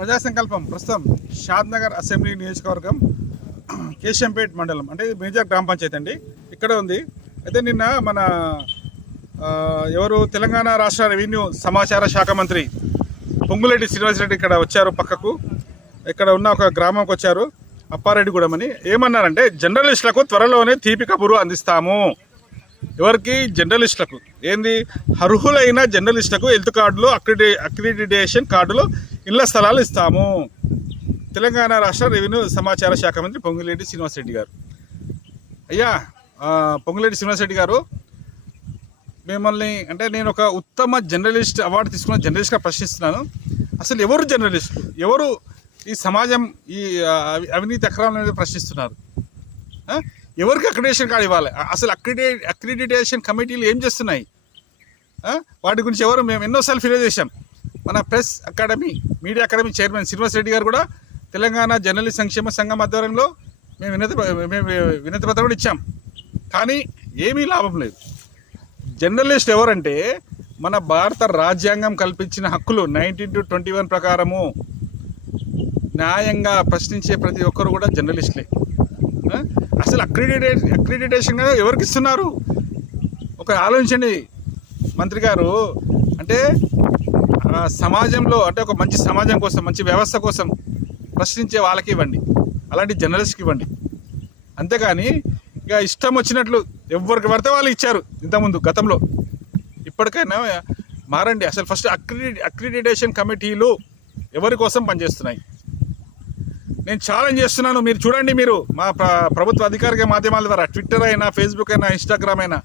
ప్రజా సంకల్పం ప్రస్తుతం షాద్ నగర్ అసెంబ్లీ నియోజకవర్గం కేశంపేట్ మండలం అంటే ఇది మేజర్ గ్రామ పంచాయతీ అండి. ఇక్కడ ఉంది. అయితే నిన్న మన ఎవరు తెలంగాణ రాష్ట్ర రెవెన్యూ సమాచార శాఖ మంత్రి పొంగులేటి శ్రీనివాసరెడ్డి ఇక్కడ వచ్చారు పక్కకు. ఇక్కడ ఉన్న ఒక గ్రామంకి వచ్చారు. అప్పారెడ్డిగూడెం అని. ఏమన్నారంటే జర్నలిస్టులకు త్వరలోనే తీపి కబురు అందిస్తాము. ఎవరికి? జర్నలిస్టులకు. ఏంది? అర్హులైన జర్నలిస్టులకు హెల్త్ కార్డులు అక్రిడి అక్రిడిటేషన్ కార్డులు ఇళ్ళ స్థలాలు ఇస్తాము. తెలంగాణ రాష్ట్ర రెవెన్యూ సమాచార శాఖ మంత్రి పొంగులేటి శ్రీనివాసరెడ్డి గారు. అయ్యా పొంగిరెడ్డి పొంగులేటి శ్రీనివాసరెడ్డి గారు మిమ్మల్ని అంటే నేను ఒక ఉత్తమ జర్నలిస్ట్ అవార్డు తీసుకున్న జర్నలిస్ట్గా ప్రశ్నిస్తున్నాను. అసలు ఎవరు జర్నలిస్టులు ఎవరు ఈ సమాజం ఈ అవి- అవినీతి అక్రమం అనేది ప్రశ్నిస్తున్నారు? ఎవరికి అక్రిడేషన్ కార్డు ఇవ్వాలి? అసలు అక్రిడే అక్రిడిటేషన్ కమిటీలు ఏం చేస్తున్నాయి? వాటి గురించి ఎవరు మేము ఎన్నోసార్లు ఫిర్యాదు చేశాం. మన press academy media academy chairman Srinivas Reddy గారు కూడా తెలంగాణ జర్నలిస్ట్ సంక్షేమ సంఘం ఆధ్వర్యంలో మేము వినతి మేము వినతి పత్రం కూడా ఇచ్చాం. కానీ ఏమీ లాభం లేదు. జర్నలిస్ట్ ఎవరంటే మన భారత రాజ్యాంగం కల్పించిన హక్కులు నైన్టీన్ టు ట్వంటీ వన్ ప్రకారము న్యాయంగా ప్రశ్నించే ప్రతి ఒక్కరు కూడా జర్నలిస్టులే. అసలు అక్రిడిటే అక్రిడిటేషన్ ఎవరికి ఇస్తున్నారు? ఒక ఆలోచించండి మంత్రి గారు. అంటే సమాజంలో అంటే ఒక మంచి సమాజం కోసం మంచి వ్యవస్థ కోసం ప్రశ్నించే వాళ్ళకి ఇవ్వండి. అలాంటి జర్నలిస్ట్కి ఇవ్వండి. అంతేగాని ఇక ఇష్టం వచ్చినట్లు ఎవరికి పడితే వాళ్ళు ఇచ్చారు ఇంతకుముందు గతంలో. ఇప్పటికైనా మారండి. అసలు ఫస్ట్ అక్రిడి అక్రిడిటేషన్ కమిటీలు ఎవరి కోసం పనిచేస్తున్నాయి? నేను ఛాలెంజ్ చేస్తున్నాను. మీరు చూడండి మీరు. మా ప్రభుత్వ అధికారిక మాధ్యమాల ద్వారా ట్విట్టర్ అయినా ఫేస్బుక్ అయినా ఇన్స్టాగ్రామ్ అయినా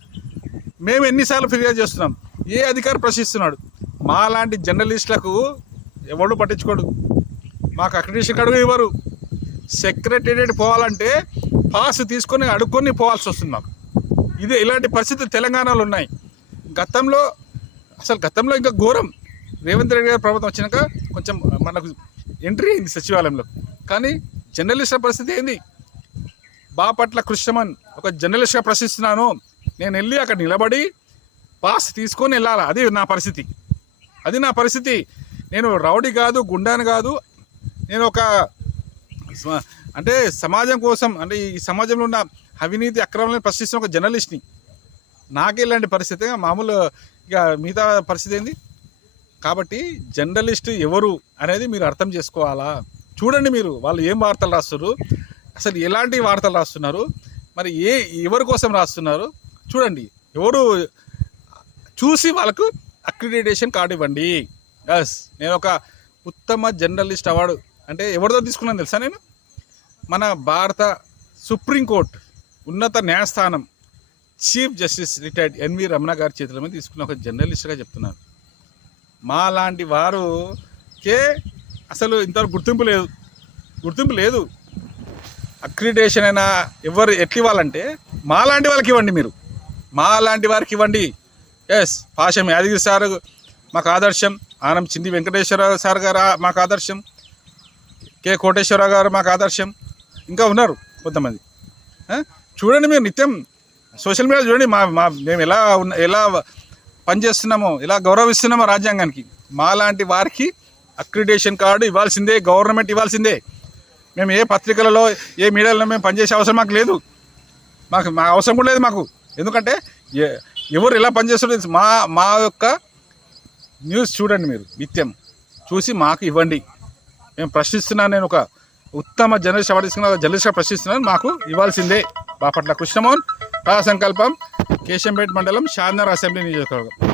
మేము ఎన్నిసార్లు ఫిర్యాదు చేస్తున్నాం. ఏ అధికారి ప్రశ్నిస్తున్నాడు? మా లాంటి జర్నలిస్టులకు ఎవడు పట్టించుకోడు. మాకు అక్రిడిటేషన్ అడుగు ఇవ్వరు. సెక్రటేరియట్ పోవాలంటే పాస్ తీసుకొని అడుక్కొని పోవాల్సి వస్తుంది మాకు. ఇది ఇలాంటి పరిస్థితులు తెలంగాణలో ఉన్నాయి. గతంలో అసలు గతంలో ఇంకా ఘోరం. రేవంత్ రెడ్డి గారి ప్రభుత్వం వచ్చినాక కొంచెం మనకు ఎంట్రీ అయింది సచివాలయంలో. కానీ జర్నలిస్టుల పరిస్థితి ఏంది? బాపట్ల కృష్ణమన్ ఒక జర్నలిస్ట్గా ప్రశ్నిస్తున్నాను. నేను వెళ్ళి అక్కడ నిలబడి పాస్ తీసుకొని వెళ్ళాలి? అది నా పరిస్థితి. అది నా పరిస్థితి. నేను రౌడీ కాదు గుండాను కాదు. నేను ఒక అంటే సమాజం కోసం అంటే ఈ సమాజంలో ఉన్న అవినీతి అక్రమాలను ప్రశ్నిస్తున్న ఒక జర్నలిస్ట్ని. నాకే ఇలాంటి పరిస్థితి. మామూలు ఇక మిగతా పరిస్థితి ఏంది? కాబట్టి జర్నలిస్ట్ ఎవరు అనేది మీరు అర్థం చేసుకోవాలా? చూడండి మీరు వాళ్ళు ఏం వార్తలు రాస్తున్నారు? అసలు ఎలాంటి వార్తలు రాస్తున్నారు? మరి ఏ ఎవరి కోసం రాస్తున్నారు? చూడండి. ఎవరు చూసి వాళ్ళకు అక్రిడిటేషన్ కార్డు ఇవ్వండి. ఎస్ నేను ఒక ఉత్తమ జర్నలిస్ట్ అవార్డు అంటే ఎవరితో తీసుకున్నాను తెలుసా నేను? మన భారత సుప్రీంకోర్టు ఉన్నత న్యాయస్థానం chief justice retired N V Ramana గారి చేతుల మీద తీసుకున్న ఒక జర్నలిస్ట్గా చెప్తున్నాను. మా లాంటి వారుకే అసలు ఇంతవరకు గుర్తింపు లేదు. గుర్తింపు లేదు. అక్రిడేషన్ అయినా ఎవరు ఎట్లా ఇవ్వాలంటే మా లాంటి వాళ్ళకి ఇవ్వండి మీరు. మా లాంటి వారికి ఇవ్వండి. ఎస్ పాశం యాదగిరి సార్ మాకు ఆదర్శం. ఆనం చింది వెంకటేశ్వర సార్ గారు మాకు ఆదర్శం. కె కోటేశ్వరరావు గారు మాకు ఆదర్శం. ఇంకా ఉన్నారు కొంతమంది. చూడండి మీరు నిత్యం సోషల్ మీడియా చూడండి మా మా మేము ఎలా ఉన్న ఎలా పనిచేస్తున్నామో ఎలా గౌరవిస్తున్నామో రాజ్యాంగానికి. మా లాంటి వారికి అక్రిడేషన్ కార్డు ఇవ్వాల్సిందే గవర్నమెంట్ ఇవ్వాల్సిందే. మేము ఏ పత్రికలలో ఏ మీడియాలో మేము పనిచేసే అవసరం మాకు లేదు. మాకు మా అవసరం కూడా లేదు మాకు. ఎందుకంటే ఎవరు ఎలా పనిచేస్తున్నారో మా మా యొక్క న్యూస్ చూడండి మీరు నిత్యం. చూసి మాకు ఇవ్వండి. మేము ప్రశ్నిస్తున్నాను నేను ఒక ఉత్తమ జర్నలిస్ట్ అవార్డు తీసుకున్న జర్నలిస్ట్గా ప్రశ్నిస్తున్నాను మాకు ఇవ్వాల్సిందే. బాపట్ల కృష్ణమోహన్ కళా సంకల్పం కేశంపేట మండలం షాద్నగర్ అసెంబ్లీ నియోజకవర్గం.